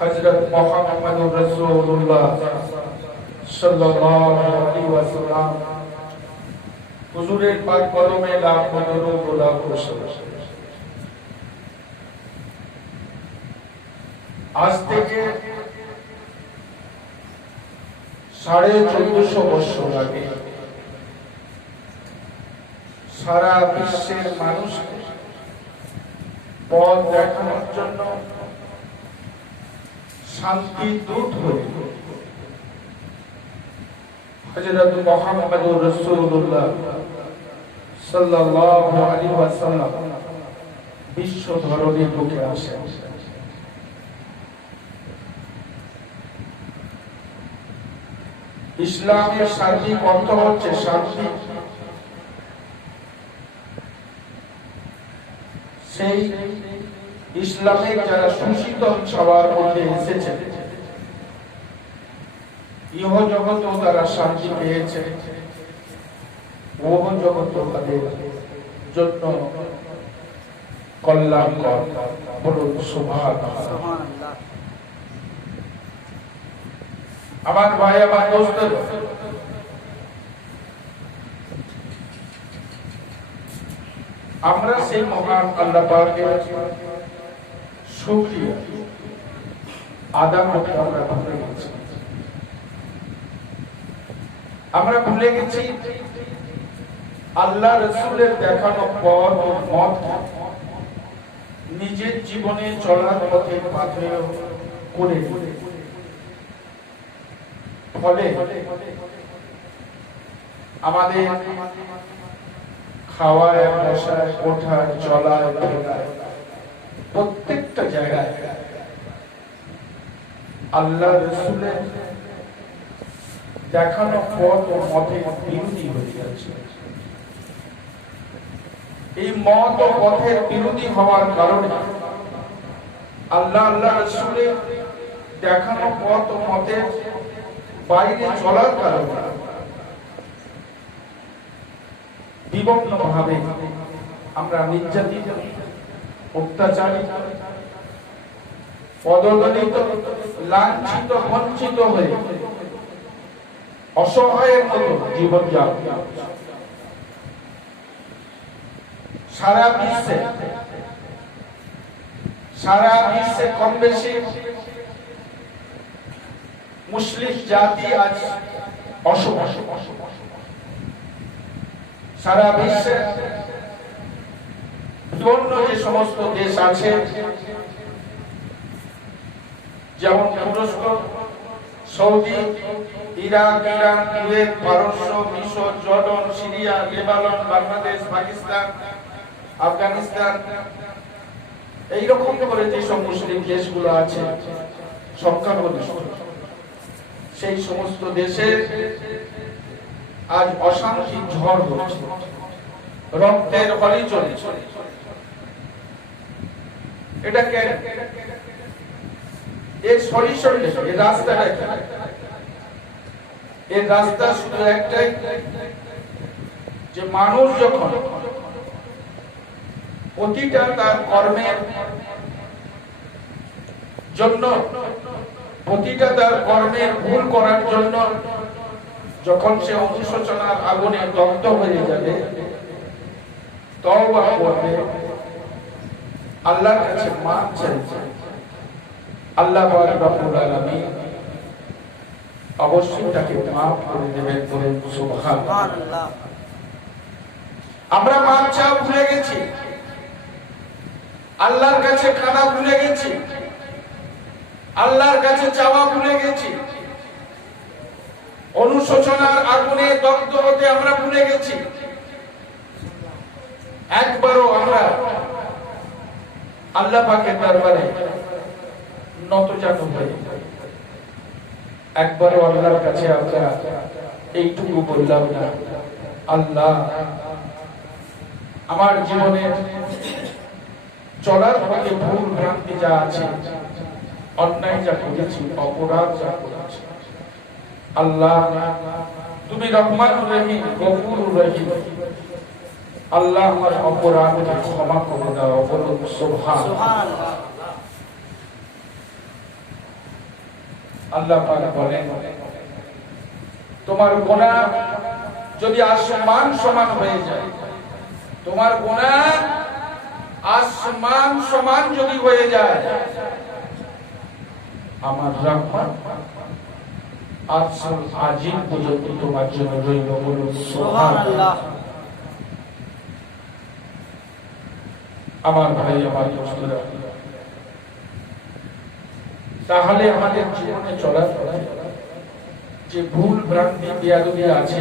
হযরত মুহাম্মদুর রাসূলুল্লাহ সাল্লাল্লাহু আলাইহি ওয়াসাল্লাম হুজুরের পাক কদমে লাখো দরুদ ও লাখো সালাম। আজ থেকে 1450 বছর আগে সারা বিশ্বের মানুষ পথ দেখানোর জন্য শান্তি দূত হয়ে হযরত মুহাম্মদুর রাসূলুল্লাহ সাল্লাল্লাহু আলাইহি ওয়াসাল্লাম বিশ্ব ধরণী বুকে আসেন। ইসলামের সার্বিক অর্থ হচ্ছে শান্তি। সেই ইসলামের যারা সুশীতল সবার মধ্যে এসেছে, ইহ জগতেও তারা শান্তি পেয়েছে, ওহ জগৎ তাদের জন্য কল্যাণকর। বলুন সুবহানাল্লাহ। আমার ভাই, আমার দোস্ত, আমরা সেই মহান আল্লাহ পাকের শুকরিয়া আদা করতে আমরা ভুলে গেছি। আমরা ভুলে গেছি আল্লাহ রাসূলের দেখানো পথ ও মত নিজের জীবনে চলার পথে পাথেয় করে ফলে আমাদের খাওয়ায়, বসায়, ওঠায়, চলায়, ফেরায়, প্রত্যেকটা জায়গায় আল্লাহ রাসূলের দেখানো পথ ও মতের বিরোধী হয়ে যাচ্ছে। এই মত ও পথের বিরোধী হওয়ার কারণে আল্লাহ রাসূলের দেখানো পথ ও মতের বাইরে চলার কারণে বিভিন্ন ভাবে আমরা নির্যাতিত, অত্যাচারিত, পদদলিত, লাঞ্ছিত, বঞ্চিত হয়ে অসহায়ের মতো জীবন যাপন। সারা বিশ্বে কম বেশি মুসলিম জাতি আজ অসহায়। সারা বিশ্বে বিভিন্ন যে সমস্ত দেশ আছে, যেমন তুরস্ক, সৌদি, ইরাক, ইরান, কুয়েত, পারস্য, মিশর, Jordan, Syria, Lebanon, Bangladesh, Pakistan, Afghanistan, এইরকম করে যে সব মুসলিম দেশগুলো আছে সংখ্যালঘু, সেই সমস্ত দেশে আজ অশান্তির ঝড় হচ্ছে, রক্তের হলি চলছে। এটা কেন? এর সলিউশন নেই, এর রাস্তাটা কি? এর রাস্তা শুধু একটাই, যে মানুষ যখন প্রতিটা তার কর্মের জন্য, প্রতিটা তার কর্মের ভুল করার জন্য যখন সে অনুশোচনার আগুনে দগ্ধ হয়ে যাবে, তওবা করবে, আল্লাহর কাছে মাফ চাইবে, আল্লাহ পাক রব্বুল আলামিন অবশ্যই তাকে মাফ করে দেবেন। বলেন সুবহানাল্লাহ। আমরা মাফ চাওয়া ভুলে গেছি, আল্লাহর কাছে কাঁদা ভুলে গেছি, আল্লাহর কাছে চাওয়া ভুলে গেছি, অনুশোচনার আগুনে দগ্ধ হতে আমরা ভুলে গেছি। একবারও আমরা আল্লাহ পাকের দরবারে নতজানু হই, একবারও আল্লাহর কাছে আমরা এইটুকু বললাম না, আল্লাহ আমার জীবনে চলার পথে ভুল ভ্রান্তি যা আছে, অন্যায় যা করেছি, অপরাধ যা করেছি, আল্লাহ তুমি রহমানুর রহিম, গফুরুর রহিম, আল্লাহ আমার অপরাধকে ক্ষমা করে দাও। বলুন সুবহানাল্লাহ। আল্লাহ পাক বলেন, তোমার গুনাহ যদি আসমান সমান হয়ে যায়, তোমার গুনাহ আসমান সমান যদি হয়ে যায়, আমার রহমত আরশুল আজিম পর্যন্ত তোমার জন্য রইল। বলুন সুবহানাল্লাহ। আমার ভাই, আমার দোস্তরা, তাহলে আমাদের জীবনে চলার পথে যে ভুল ভ্রান্তি বেয়াদবি আছে,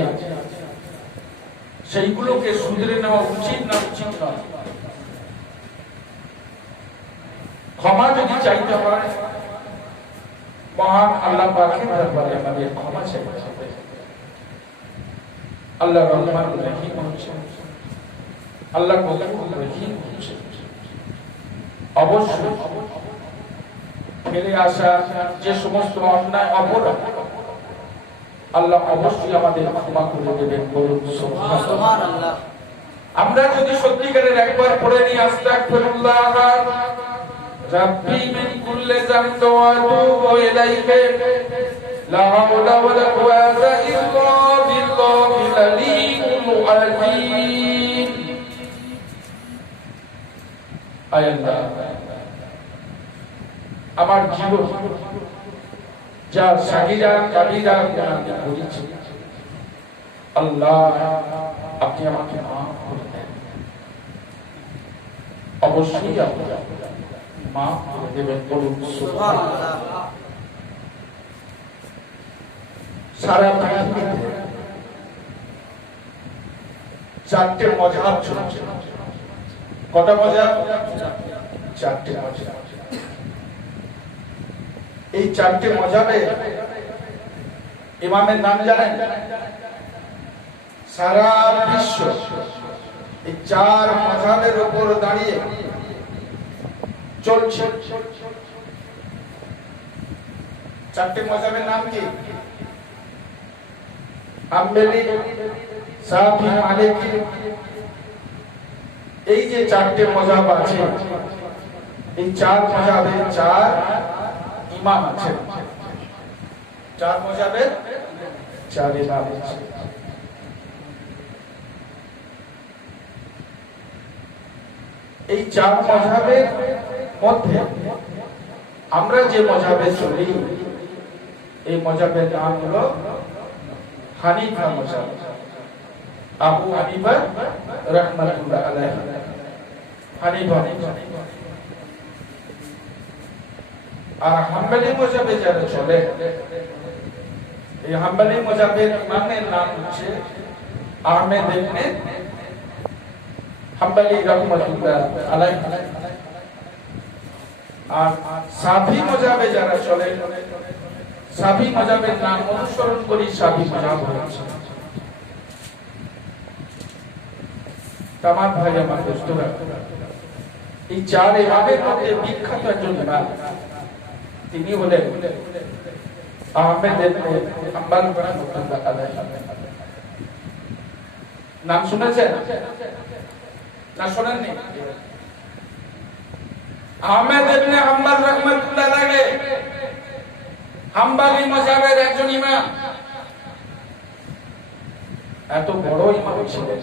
সেইগুলোকে শুধরে নেওয়া উচিত না উচিত নয়? ক্ষমা যদি চাইতে হয়, মহান আল্লাহ পাকের দরবারে আমাদের ক্ষমা চাইতে হবে। আল্লাহ রহমান রহিম হচ্ছেন, আল্লাহ গফুর রহিম হচ্ছেন। অবশ্যই ফেলে আসা যে সমস্ত অন্যায় অপরাধ, আল্লাহ অবশ্যই আমাদের ক্ষমা করে দেবেন। বলুন সুবহানাল্লাহ। আমরা যদি সত্যিকারের একবার পড়ে নিই আস্তাগফিরুল্লাহ রাব্বি মিন কুল্লি যামবি ওয়া আতুবু ইলাইহি, লা হাওলা ওয়ালা কুওয়াতা ইল্লা বিল্লাহিল আলিয়্যিল আযীম। আয় আল্লাহ, আমার জীবন যা সাগীরা কাবীরা গুনাহ করেছি, আল্লাহ আপনি আমাকে মাফ করে দেন। অবশ্যই আপনি মাফ করে দেবেন। বলুন সুবহানাল্লাহ। সারা পৃথিবীতে চারটে মজহাব চলছে। কটা মজহাব? চারটে মজহাব। এই চারটে মজহাবে ইমামের নাম জানেন? সারা বিশ্ব এই চার মজহাবের উপর দাঁড়িয়ে চলছে। চারটে মজহাবের নাম কি? হাম্বলি, শাফি, মালিকি। এই যে চারটে মজহাব আছে, এই চার মজহাবে চার ইমাম আছে। চার মজহাবে চার ইমাম আছে। এই চার মজহাবের মধ্যে আমরা যে মজহাবে চলি, এই মজহাবের নাম হলো হানিফা মজহাব। আবু হানিফা রাহমাতুল্লাহ আলাইহি, হানিফা। আর হাম্বলি মজহাবে যারা চলে, এই হাম্বলি মজহাবের ইমামের নাম হচ্ছে আহমেদ ইবনে হাম্বলি রাহমাতুল্লাহ আলাইহি। আর শাফি মজহাবে যারা চলে, শাফি মজহাবের নাম অনুসরণ করি শাফি মজহাব হচ্ছে। তামাম ভাই, আমার দোস্তরা, এই চার ইমামের মধ্যে বিখ্যাত একজন ইমাম, তিনি হলেন আহমেদ ইবনে হাম্বল রাহমাতুল্লাহ আলাইহি। নাম শুনেছেন না শোনেননি? আহমেদ ইবনে হাম্বল রাহমাতুল্লাহ আলাইহি হাম্বলি মাযহাবের একজন ইমাম। এত বড় ইমাম ছিলেন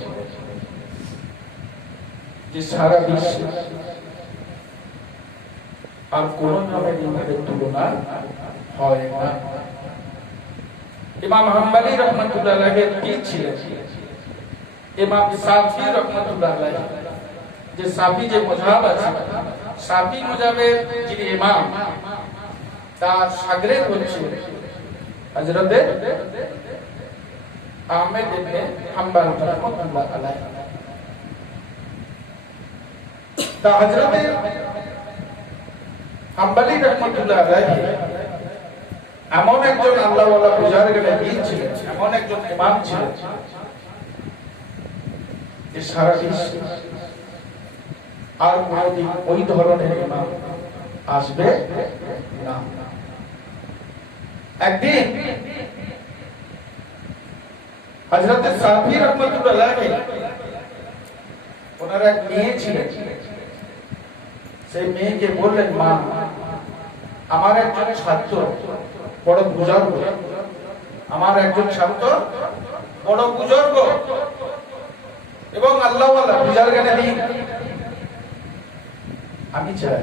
যে সারা বিশ্বে আর কোন ইমামের ইমামের তুলনা হয় না। ইমাম হাম্বলি রাহমাতুল্লাহ আলাইহির পীর ছিলেন ইমাম শাফি রাহমাতুল্লাহ আলাইহি। যে শাফি যে মাযহাব আছে, শাফি মাযহাবের যিনি ইমাম, তার শাগরেদ হচ্ছে হযরত আহমেদ ইবনে হাম্বল রাহমাতুল্লাহ আলাইহি। তা হযরত হাম্বলি রাহমাতুল্লাহ আলাইহি এমন একজন আল্লাহওয়ালা বুজুর্গের পীর ছিলেন, এমন একজন ইমাম ছিলেন যে সারা বিশ্বে আর কোনদিন ওই ধরনের ইমাম আসবে না। একদিন হযরত শাফি রাহমাতুল্লাহ আলাইহি ওনার এক মেয়ে ছিলেন। সেই মেয়েকে বললেন, মা, আমার একজন ছাত্র বড় বুজুর্গ, আমার একজন ছাত্র বড় বুজুর্গ এবং আল্লাহওয়ালা বুজুর্গানে দিন। আমি চাই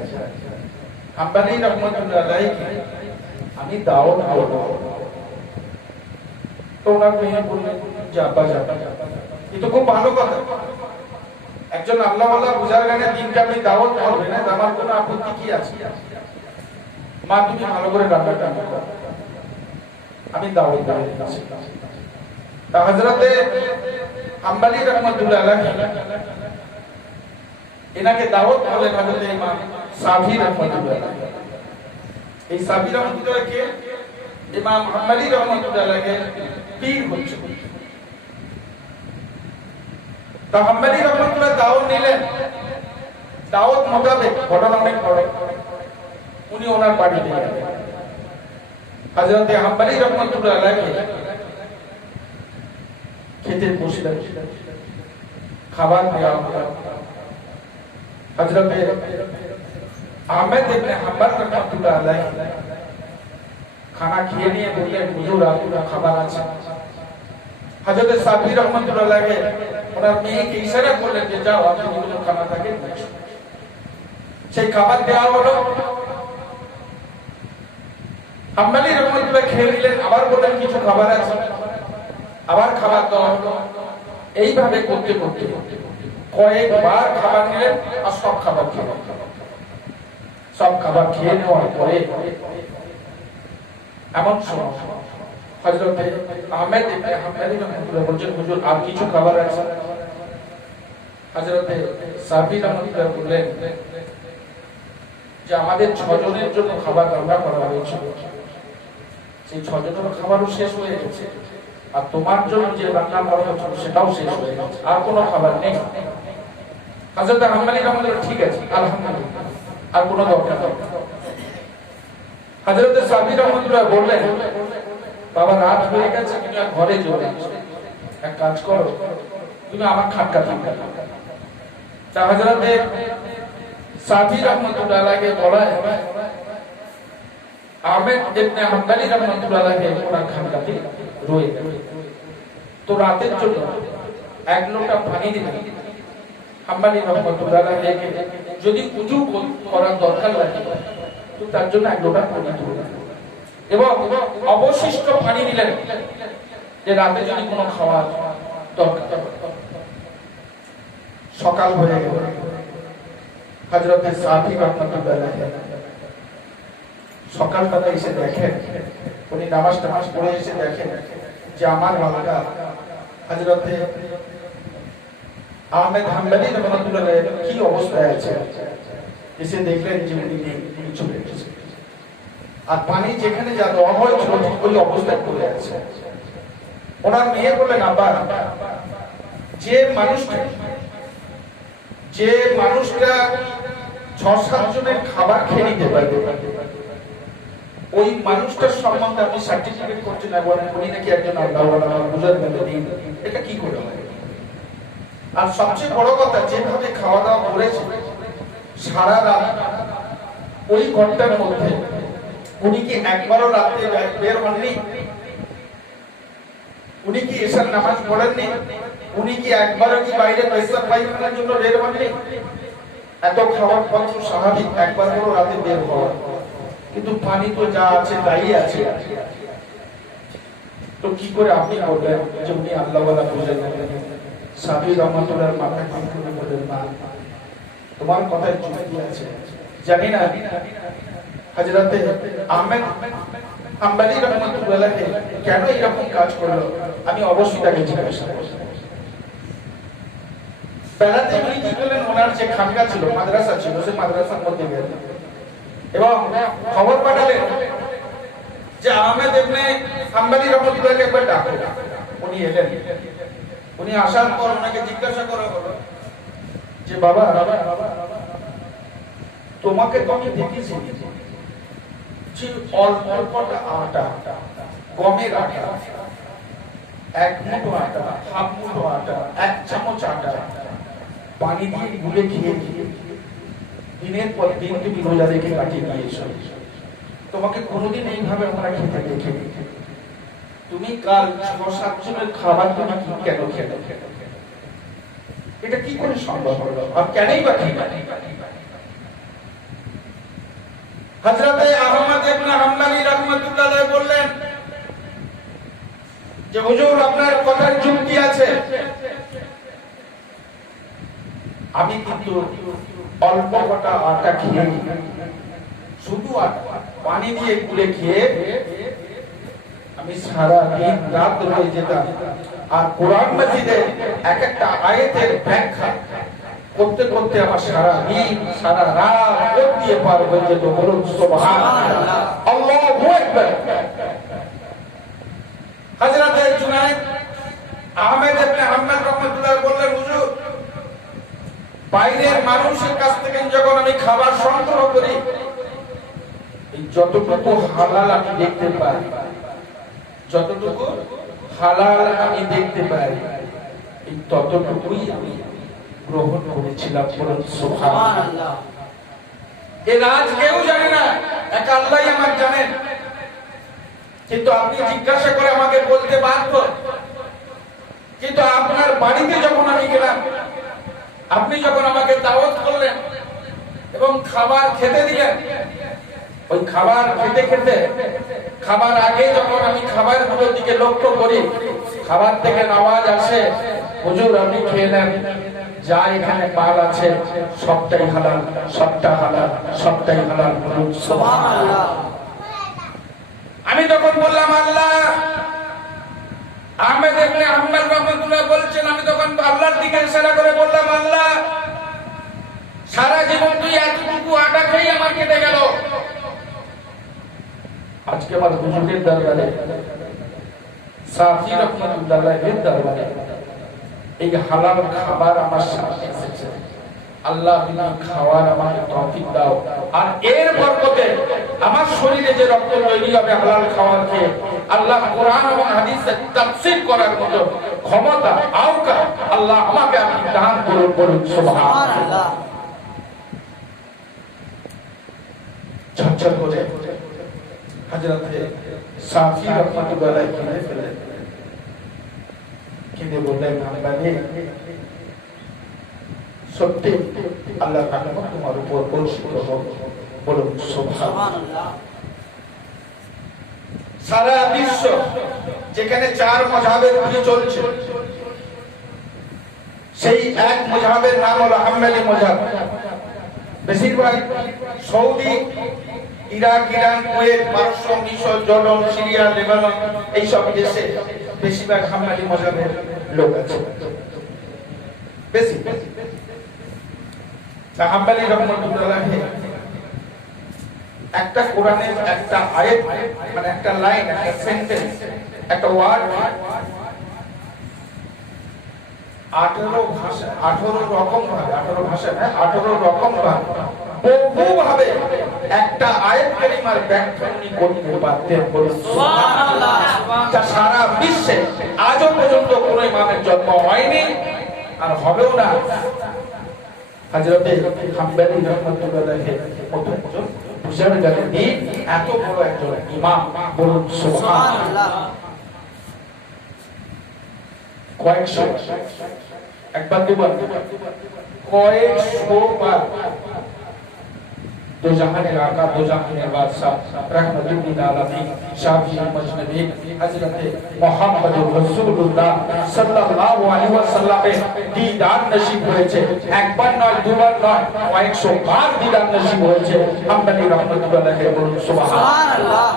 হাম্বালি রহমতুল্লাহ আলাইহি আমি দাওয়াত করব। তো ওনার মেয়ে বললেন যে আব্বা যাবেন, এটা খুব ভালো কথা। একজন আল্লাহওয়ালা বুজুর্গানে দিনকে আপনি দাওয়াত করবেন, না আমার কোনো আপত্তি কি আছে? মা তুমি ভালো করে রান্নাটা করো, আমি দাওয়াত দিচ্ছি। তা হযরতে হাম্বালি রহমতুল্লাহ আলাইহি এনাকে দাওয়াত করলেন হযরতে ইমাম সাফি রহমতুল্লাহ আলাইহি। এই সাফি রহমতুল্লাহ কে ইমাম হাম্বালি রহমতুল্লাহ আলাইহি পীর হচ্ছে। তা হাম্বালি রহমতুল্লাহ দাওয়াত নিলেন, দাওয়াত মোতাবেক ঘটনা অনেক বড়। উনি ওনার বাড়িতে গেলেন, হযরতে হাম্বালি রহমতুল্লাহ আলাইহি খেতে বসলেন, খাবার দেওয়া হলো। হযরতে আহমেদ ইবনে হাম্বল রহমাতুল্লাহ আলাইহি খানা খেয়ে নিয়ে বললেন হুজুর আপনার খাবার আছে। হযরতে সাফি রহমাতুল্লাহ আলাইহি ওনার মেয়েকে ইশারা করলেন যে যাও আপনি কোনো খানা থাকে সেই খাবার দেওয়া হলো। হাম্বলি রহমাতুল্লাহ খেয়ে নিলেন, আবার বললেন কিছু খাবার আছে, আবার খাবার দেওয়া হলো। এইভাবে করতে করতে কয়েকবার খাবার নিলেন আর সব খাবার খেলেন। সব খাবার খেয়ে নেওয়ার পরে এমন সময় হযরতে আহমেদ ইবনে হাম্বল রহমাতুল্লাহ বলছেন হুজুর আর কিছু খাবার আছে? হযরতে সাফি রহমাতুল্লাহ বললেন যে আমাদের 6 জনের জন্য খাবার রান্না করা হয়েছিল, সেই 6 জনের খাবারও শেষ হয়ে গেছে, আর তোমার জন্য যে রান্না করা হয়েছিল সেটাও শেষ হয়ে গেছে, আর কোনো খাবার নেই। হযরত হাম্বলি রহমাতুল্লাহ ঠিক আছে আলহামদুলিল্লাহ, আর কোনো দরকার নেই। হযরত সাফি রহমাতুল্লাহ বললেন বাবা রাত হয়ে গেছে, তুমি ঘরে চলে যাও, এক কাজ করো তুমি আমার খাটকা থাকা। তা হযরতে সাফি রহমাতুল্লাহ আলাইহি বলেন আহমেদ ইবনে হাম্বলি রহমাতুল্লাহ আলাইহি ওনার খাটকাতে রয়ে গেলেন। তো রাতের জন্য এক লোটা পানি দিলেন। হাম্বলি রহমাতুল্লাহ আলাইহি যদি ওযু করার দরকার লাগে তো তার জন্য এক লোটা পানি দিলেন এবং অবশিষ্ট পানি দিলেন যে রাতে যদি কোনো খাওয়ার দরকার। সকাল হয়ে গেল, হযরতে সাফি রহমাতুল্লাহ আলাইহি সকালবেলা এসে দেখেন, উনি নামাজ পড়ে এসে দেখেন যে আমার বাবাটা হযরতে আহমেদ হাম্বলি রহমাতুল্লাহ আলাইহি কি অবস্থায় আছে। এসে দেখলেন যে উনি চলে গেছেন, আর পানি যেখানে যা দেওয়া হয়েছিল ওই অবস্থায় পড়ে আছে। ওনার মেয়ে বললেন আব্বা, যে মানুষটা 6-7 জনের খাবার খেয়ে নিতে পারবে ওই মানুষটার সম্বন্ধে আপনি সার্টিফিকেট করছেন না, বলেন উনি নাকি একজন আল্লাহওয়ালা বুজুর্গ ব্যক্তি, এটা কি করে হয়? আর সবচেয়ে বড় কথা, যেভাবে খাওয়া দাওয়া করেছে সারা রাত ওই ঘন্টার মধ্যে উনি কি একবারও রাতে বের হননি? উনি কি এশার নামাজ পড়েননি? উনি কি একবারও কি বাইরে পেশাব পায়খানার জন্য বের হননি? এত খাবার পত্র স্বাভাবিক, একবার করে রাতে বের হওয়া, কিন্তু পানি তো যা আছে তাই আছে। তো কি করে আপনি বলবেন যে উনি আল্লাহওয়ালা বুঝেন? সাফি রহমাতুল্লাহর মাথায় কান করে বলেন না, তোমার কথায় যুক্তি আছে। জানি না হযরতে আহমেদ হাম্বলি রহমাতুল্লাহ আলাইহি কেন এরকম কাজ করলো, আমি অবশ্যই তাকে জিজ্ঞাসা করব। বেলাতে উনি কি করলেন, ওনার যে খানকা ছিল, মাদ্রাসা ছিল, সেই মাদ্রাসার মধ্যে গেলেন এবং খবর পাঠালেন যে আহমেদ ইবনে হাম্বলি রহমাতুল্লাহকে একবার ডাকো। উনি এলেন। উনি আসার পর ওনাকে জিজ্ঞাসা করা হলো যে বাবা, তোমাকে তো আমি দেখেছি যে অল্পটা আটা, গমের আটা, 1 মুঠো আটা, হাফ মুঠো আটা, 1 চামচ আটা পানি দিয়ে গুলে খেয়ে দিনের পর দিন তুমি রোজা রেখে কাটিয়ে দিয়েছো। তোমাকে কোনোদিন এইভাবে আমরা খেতে দেখিনি, তুমি কাল ৬-৭ জনের খাবার তুমি কেন খেতে? এটা কি করে সম্ভব হলো? আর কেনই বা ঠিক? হযরতে আহমদ ইবনে হাম্বলী রাহমাতুল্লাহ আলাইহি বললেন যে হুজুর আপনার কথার যুক্তি আছে, আমি কিন্তু অল্প কটা আটা খেয়ে, শুধু পানি দিয়ে গুলে খেয়ে আমি সারা দিন রাত রয়ে যেতাম, আর কোরআন মাজিদে এক একটা আয়াতের ব্যাখ্যা করতে করতে আমার সারা দিন সারা রাত কোট দিয়ে পার হয়ে যেত। বলুন সুবহানাল্লাহ, আল্লাহু আকবার। হযরত জুনায়েদ আহমেদ ইবনে হাম্বল রাহমাতুল্লাহ বললেন হুজুর, বাইরের মানুষের কাছ থেকে যখন আমি খাবার সংগ্রহ করি, যতটুকু হালাল আমি দেখতে পাই, যতটুকু হালাল আমি দেখতে পাই, এই ততটুকুই আমি গ্রহণ করেছিলাম। বলুন সুবহানাল্লাহ। এই রাজ কেউ জানে না, এক আল্লাহই আমার জানেন। কিন্তু আপনি জিজ্ঞাসা করে আমাকে বলতে বাধ্য। কিন্তু আপনার বাড়িতে যখন আমি গেলাম, আপনি যখন আমাকে দাওয়াত করলেন এবং খাবার খেতে দিলেন, ওই খাবার খেতে খেতে খাবার আগে যখন আমি খাবারগুলোর দিকে লক্ষ্য করি, খাবার থেকে আওয়াজ আসে, হুজুর আপনি খেয়ে নেন, যা এখানে মাল আছে সবটাই হালাল, সবটা হালাল, সবটাই হালাল। বলুন সুবহানাল্লাহ। আমি তখন বললাম আল্লাহ, আহমেদ ইবনে হাম্বল রাহমাতুল্লাহ বলছেন, আমি তখন আল্লাহর দিকে ইশারা করে বললাম, আল্লাহ সারা জীবন তুই এতটুকু আটা খেয়ে আমার কেটে গেল, আজকে আমার হুজুরের দরবারে, সাফি রাহমাতুল্লাহ আলাইহির দরবারে এই হালাল খাবার আমার সামনে এসেছে। আল্লাহ তুমি খাওয়ার আমাকে তৌফিক দাও, আর এর বরকতে আমার শরীরে যে রক্ত তৈরি হবে হালাল খাবার খেয়ে, আল্লাহ কোরআন এবং হাদিসের তাফসীর করার মতো ক্ষমতা আওকা আল্লাহ আমাকে আপনি দান করুন। বলুন সুবহানাল্লাহ। ঝরঝর করে হযরতে সাফি রাহমাতুল্লাহ আলাইহি কিনে ফেললেন, কিনে বললেন, হাম্বলী সত্যি আল্লাহর রহমত তোমার উপর বর্ষিত হোক। বলুন সুবহানাল্লাহ। সারা বিশ্ব যেখানে 4 মাযহাবের উপরে চলছে, সেই এক মাযহাবের নাম হলো হাম্বলী মাযহাব। বেশিরভাগ সৌদি, ইরাক, ইরান, কুয়েত, পারস্য, মিশর, জর্ডান, সিরিয়া, লেবানন এই সব দেশে বেশিরভাগ হাম্বলী মাযহাবের লোক আছে। বেশি হাম্বলী রাহমাতুল্লাহ আলাইহি একটা কোরআনের একটা আয়াত, মানে একটা লাইন, একটা সেন্টেন্স, একটা ওয়ার্ড 18 ভাষা, 18 রকম ভাবে, 18 ভাষা না, 18 রকম ভাবে, বহু ভাবে একটা আয়াত কারিমার ব্যাখ্যা উনি করতে পারতেন। সুবহানাল্লাহ। যা সারা বিশ্বে আজও পর্যন্ত কোন ইমামের জন্ম হয়নি আর হবেও না। হযরতে হাম্বলী রাহমাতুল্লাহ আলাইহি প্রথম বুঝার জন্য এত বড় একজন ইমাম। বলুন সুবহানাল্লাহ। কয়েকশো, একবার দুবার, কয়েকশো বার दो जहाনের आका, दो जहाনের बादशाह, रहमतुल आलमीन, शाफी मजनबी हजरत মুহাম্মদুর রাসূলুল্লাহ সাল্লাল্লাহু আলাইহি ওয়াসাল্লামের দিদার নসিব হয়েছে। একবার নয়, দুবার নয়, কয়েকশো বার দিদার নসিব হয়েছে হাম্বলী রাহমাতুল্লাহ আলাইহি। বলুন সুবহানাল্লাহ।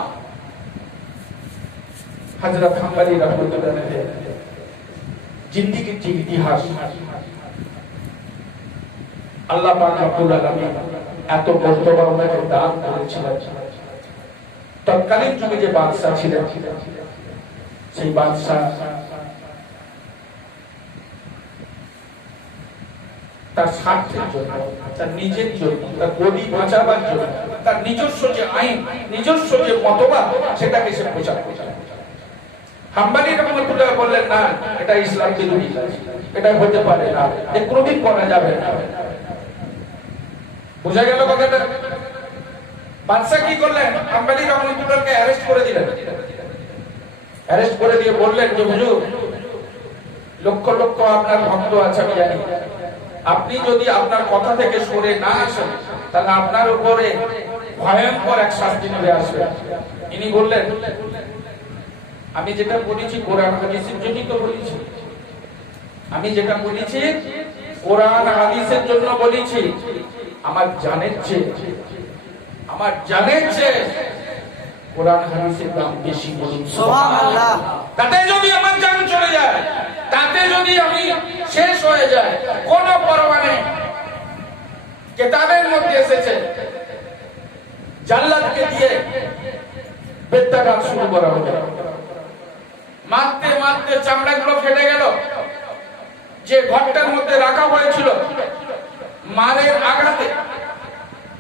হযরত হাম্বলী রাহমাতুল্লাহ আলাইহি জিন্দেগির যে ইতিহাস, আল্লাহ পাক রব্বুল আলামিন এত বর্তবা ওনাকে দান করেছিলেন। তৎকালীন যুগে যে বাদশা ছিলেন, সেই বাদশা তার স্বার্থের জন্য, তার নিজের জন্য, তার গদি বাঁচাবার জন্য, তার নিজস্ব যে আইন, নিজস্ব যে মতবাদ, সেটাকে সে প্রচার করছে। হাম্বলী রাহমাতুল্লাহ বললেন, না, এটা ইসলাম বিরোধী, এটা হতে পারে না, এ কোনোদিন করা যাবে না। বুঝা গেল কথাটা? বাদশা কি করলেন, হাম্বলি রহমাতুল্লাহকে অ্যারেস্ট করে দিলেন। অ্যারেস্ট করে দিয়ে বললেন যে হুজুর, লক্ষ লক্ষ আপনার ভক্ত আছে আমি জানি, আপনি যদি আপনার কথা থেকে সরে না আসেন তাহলে আপনার উপরে ভয়ঙ্কর এক শাস্তি নেমে আসবে। ইনি বললেন, আমি যেটা বলেছি কোরআন হাদিসের জন্যই তো বলেছি, আমি যেটা বলেছি কোরআন হাদিসের জন্য বলেছি। আমার জানের চেয়ে কোরআন হাদিসের দাম বেশি। বলুন সুবহানাল্লাহ। তাতে যদি আমার জান চলে যায়, তাতে যদি আমি শেষ হয়ে যায়, কোনো পরোয়া নেই। কিতাবের মধ্যে এসেছে জাল্লাদকে দিয়ে বেত্তাঘাত শুরু করা হলো, মারতে মারতে চামড়াগুলো ফেটে গেল। যে ঘরটার মধ্যে রাখা হয়েছিল, মারের আঘাতে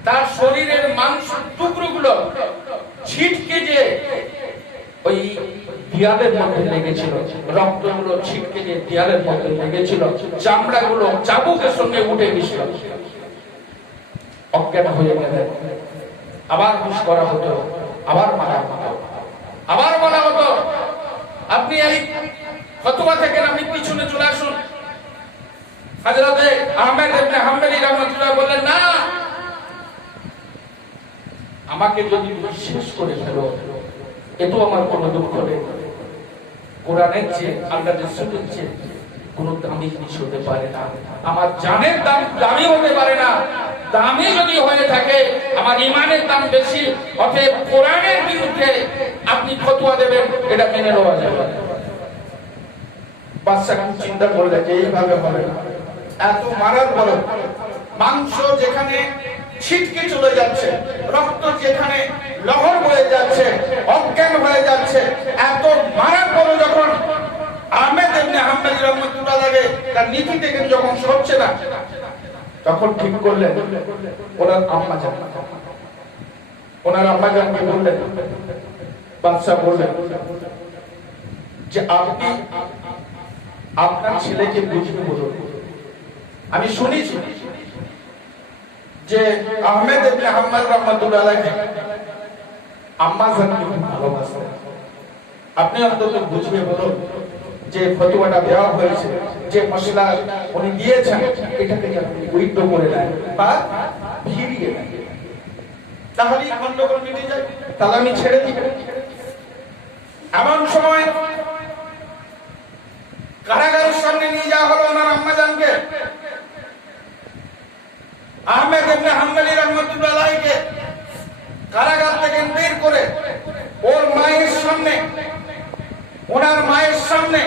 তার শরীরের মাংস টুকরোগুলো ছিটকে যে ওই দেয়ালের মধ্যে লেগেছিল, রক্তগুলো ছিটকে যে দেয়ালের মধ্যে লেগেছিল, চামড়াগুলো চাবুকের সঙ্গে উঠে গেছিল। অজ্ঞান হয়ে গেলেন। আবার হুশ করা হতো, আবার মারা হতো, আবার বলা হতো আপনি এই ফতোয়া থেকে আপনি পিছনে চলে আসুন। হযরত আহমেদ ইবনে হাম্বলি রাহমাতুল্লাহ বললেন, না, আমাকে যদি বিশ্বাস করে ফেলো এতো আমার কোনো দুঃখ নেই। কোরআনের চেয়ে আল্লাহর রাসূলের চেয়ে কোনো দামি জিনিস হতে পারে না। আমার জানের দাম দামি হতে পারে না। দামি যদি হয়ে থাকে আমার ঈমানের দাম বেশি। অতএব কোরআনের বিরুদ্ধে আপনি ফতোয়া দেবেন, এটা মেনে নেওয়া যাবে না। বাদশা চিন্তা করলেন যে এইভাবে হবে না। এত মারার পর মাংস যেখানে ছিটকে চলে যাচ্ছে, রক্ত যেখানে লহর বয়ে যাচ্ছে, অজ্ঞান হয়ে যাচ্ছে, এত মারার পর যখন আহমেদ ইবনে হাম্বলি রাহমাতুল্লাহ তার নীতি থেকে যখন সরছে না, তখন ঠিক করলেন ওনার আম্মা জানকে বললেন, বাদশা বললেন যে আপনি আপনার ছেলেকে বুঝিয়ে বলুন। আমি শুনেছি যে আহমেদ ইবনে হাম্বলি রাহমাতুল্লাহ আলাইহি আম্মা জানকে খুব ভালোবাসেন। আপনি অন্তত বুঝিয়ে বলুন যে ফতোয়াটা দেওয়া হয়েছে, যে মশলা উনি দিয়েছেন, এটাকে আপনি উইথড্র করে নেন বা ফিরিয়ে নেন, তাহলে গন্ডগোল মিটে যায়, তাহলে আমি ছেড়ে দিব। এমন সময় কারাগারের সামনে নিয়ে যাওয়া হলো ওনার আম্মা জানকে। আহমেদ ইবনে হাম্বলি রাহমাতুল্লাহ আলাইহিকে কারাগার থেকে বের করে ওর মায়ের সামনে, ওনার মায়ের সামনে